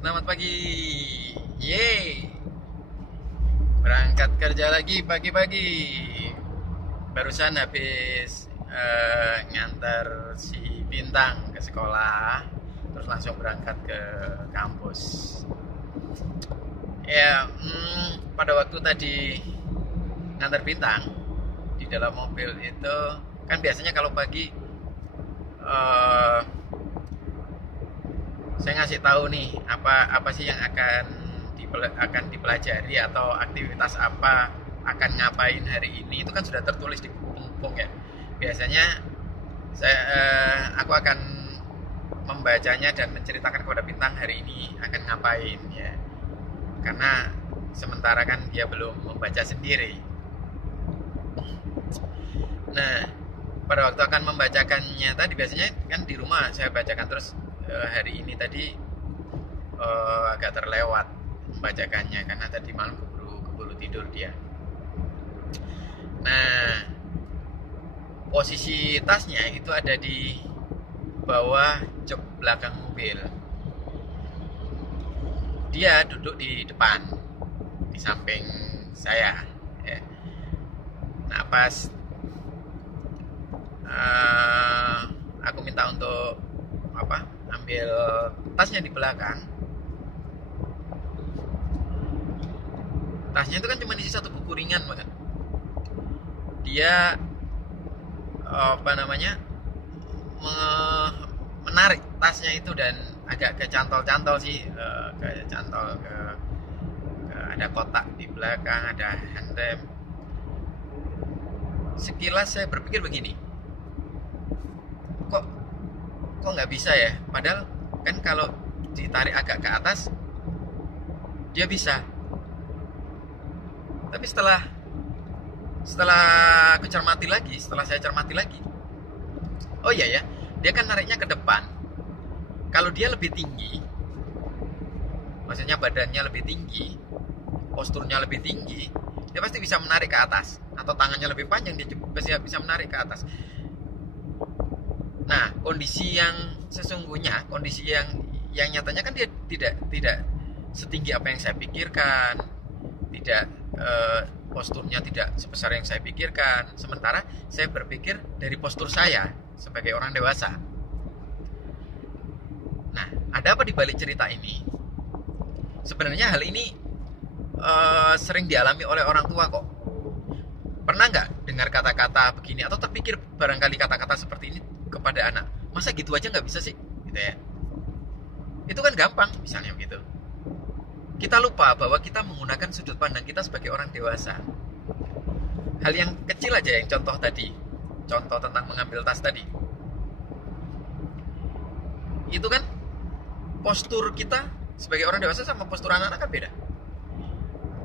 Selamat pagi. Yeay. Berangkat kerja lagi pagi-pagi. Barusan habis ngantar si Bintang ke sekolah, terus langsung berangkat ke kampus. Ya, pada waktu tadi ngantar Bintang di dalam mobil itu, kan biasanya kalau pagi saya ngasih tahu nih apa sih yang akan dipelajari atau aktivitas apa akan ngapain hari ini, itu kan sudah tertulis di buku ya. Biasanya aku akan membacanya dan menceritakan kepada Bintang hari ini akan ngapain ya, karena sementara kan dia belum membaca sendiri. Nah, pada waktu akan membacakannya tadi, biasanya kan di rumah saya bacakan terus. Hari ini tadi agak terlewat membacakannya karena tadi malam keburu tidur dia. Nah, posisi tasnya itu ada di bawah jok belakang mobil. Dia duduk di depan, di samping saya ya. Nah, pas aku minta untuk ambil tasnya di belakang. Tasnya itu kan cuma isi satu buku ringan banget. Dia menarik tasnya itu dan agak kecantol-cantol sih, kecantol ke ada kotak di belakang, ada handrem. Sekilas saya berpikir begini, kok nggak bisa ya, padahal kan kalau ditarik agak ke atas dia bisa. Tapi setelah aku cermati lagi, setelah saya cermati lagi, oh iya ya, dia kan nariknya ke depan. Kalau dia lebih tinggi, maksudnya badannya lebih tinggi, posturnya lebih tinggi, dia pasti bisa menarik ke atas. Atau tangannya lebih panjang, dia bisa menarik ke atas. Nah, kondisi yang sesungguhnya, kondisi yang nyatanya kan dia tidak setinggi apa yang saya pikirkan, tidak posturnya tidak sebesar yang saya pikirkan. Sementara saya berpikir dari postur saya sebagai orang dewasa. Nah, ada apa di balik cerita ini? Sebenarnya hal ini sering dialami oleh orang tua kok. Pernah nggak dengar kata-kata begini atau terpikir barangkali kata-kata seperti ini kepada anak? Masa gitu aja nggak bisa sih, gitu ya? Itu kan gampang, misalnya begitu. Kita lupa bahwa kita menggunakan sudut pandang kita sebagai orang dewasa. Hal yang kecil aja, yang contoh tadi, contoh tentang mengambil tas tadi, itu kan postur kita sebagai orang dewasa sama postur anak-anak kan beda.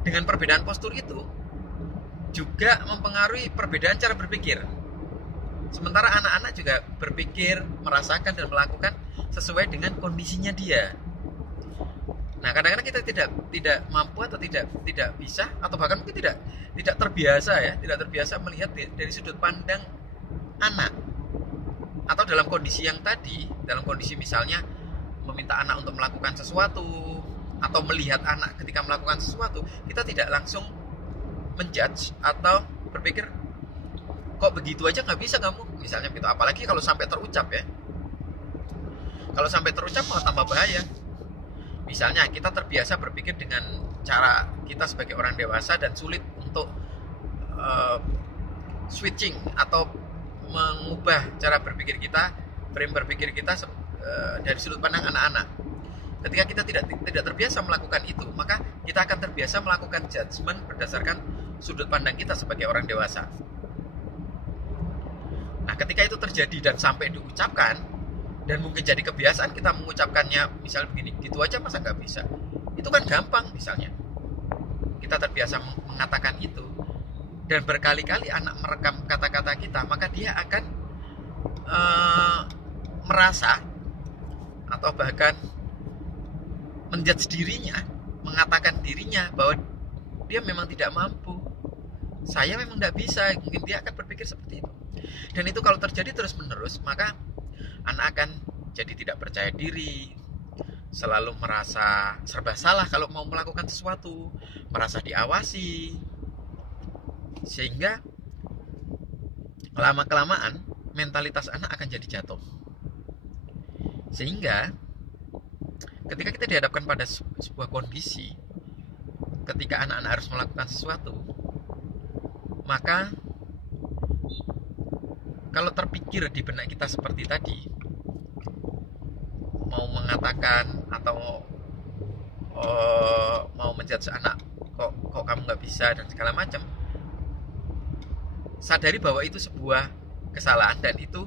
Dengan perbedaan postur itu juga mempengaruhi perbedaan cara berpikir. Sementara anak-anak juga berpikir, merasakan dan melakukan sesuai dengan kondisinya dia. Nah, kadang-kadang kita tidak mampu atau tidak bisa, atau bahkan mungkin tidak terbiasa melihat dari sudut pandang anak. Atau dalam kondisi yang tadi, dalam kondisi misalnya meminta anak untuk melakukan sesuatu atau melihat anak ketika melakukan sesuatu, kita tidak langsung menjudge atau berpikir, kok begitu aja nggak bisa kamu, misalnya gitu. Apalagi kalau sampai terucap ya. Kalau sampai terucap malah tambah bahaya. Misalnya kita terbiasa berpikir dengan cara kita sebagai orang dewasa dan sulit untuk switching atau mengubah cara berpikir kita, frame berpikir kita dari sudut pandang anak-anak. Ketika kita tidak terbiasa melakukan itu, maka kita akan terbiasa melakukan judgement berdasarkan sudut pandang kita sebagai orang dewasa. Nah, ketika itu terjadi dan sampai diucapkan, dan mungkin jadi kebiasaan kita mengucapkannya, misal begini, gitu aja masa nggak bisa? Itu kan gampang misalnya. Kita terbiasa mengatakan itu, dan berkali-kali anak merekam kata-kata kita, maka dia akan merasa atau bahkan menjudge dirinya, mengatakan dirinya bahwa dia memang tidak mampu, saya memang tidak bisa. Mungkin dia akan berpikir seperti itu. Dan itu kalau terjadi terus menerus, maka anak akan jadi tidak percaya diri, selalu merasa serba salah kalau mau melakukan sesuatu, merasa diawasi, sehingga lama-kelamaan mentalitas anak akan jadi jatuh. Sehingga ketika kita dihadapkan pada sebuah kondisi, ketika anak-anak harus melakukan sesuatu, maka kalau terpikir di benak kita seperti tadi, mau mengatakan atau mau menjudge anak, kok kamu nggak bisa dan segala macam, sadari bahwa itu sebuah kesalahan dan itu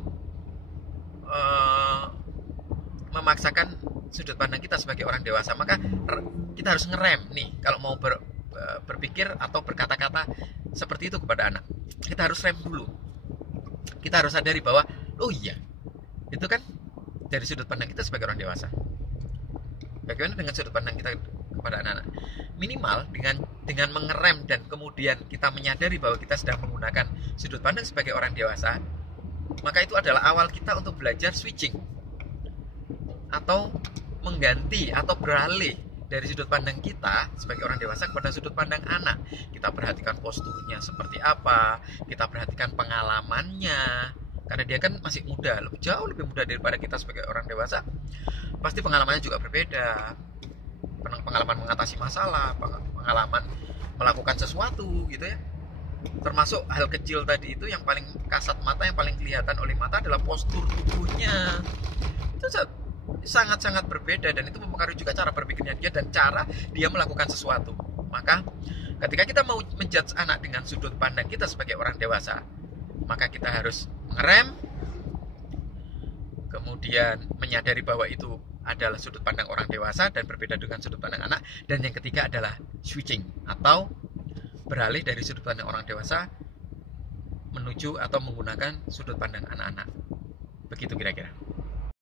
memaksakan sudut pandang kita sebagai orang dewasa. Maka kita harus ngerem nih kalau mau berpikir atau berkata-kata seperti itu kepada anak. Kita harus rem dulu. Kita harus sadari bahwa oh iya, itu kan dari sudut pandang kita sebagai orang dewasa. Bagaimana dengan sudut pandang kita kepada anak-anak? Minimal dengan mengerem dan kemudian kita menyadari bahwa kita sedang menggunakan sudut pandang sebagai orang dewasa, maka itu adalah awal kita untuk belajar switching atau mengganti atau beralih dari sudut pandang kita sebagai orang dewasa kepada sudut pandang anak. Kita perhatikan posturnya seperti apa, kita perhatikan pengalamannya, karena dia kan masih muda, jauh lebih muda daripada kita sebagai orang dewasa. Pasti pengalamannya juga berbeda, pengalaman mengatasi masalah, pengalaman melakukan sesuatu gitu ya. Termasuk hal kecil tadi itu yang paling kasat mata, yang paling kelihatan oleh mata adalah postur tubuhnya. Itu sangat-sangat berbeda dan itu mempengaruhi juga cara berpikirnya dia dan cara dia melakukan sesuatu. Maka ketika kita mau menjudge anak dengan sudut pandang kita sebagai orang dewasa, maka kita harus ngerem, kemudian menyadari bahwa itu adalah sudut pandang orang dewasa dan berbeda dengan sudut pandang anak. Dan yang ketiga adalah switching atau beralih dari sudut pandang orang dewasa menuju atau menggunakan sudut pandang anak-anak. Begitu kira-kira.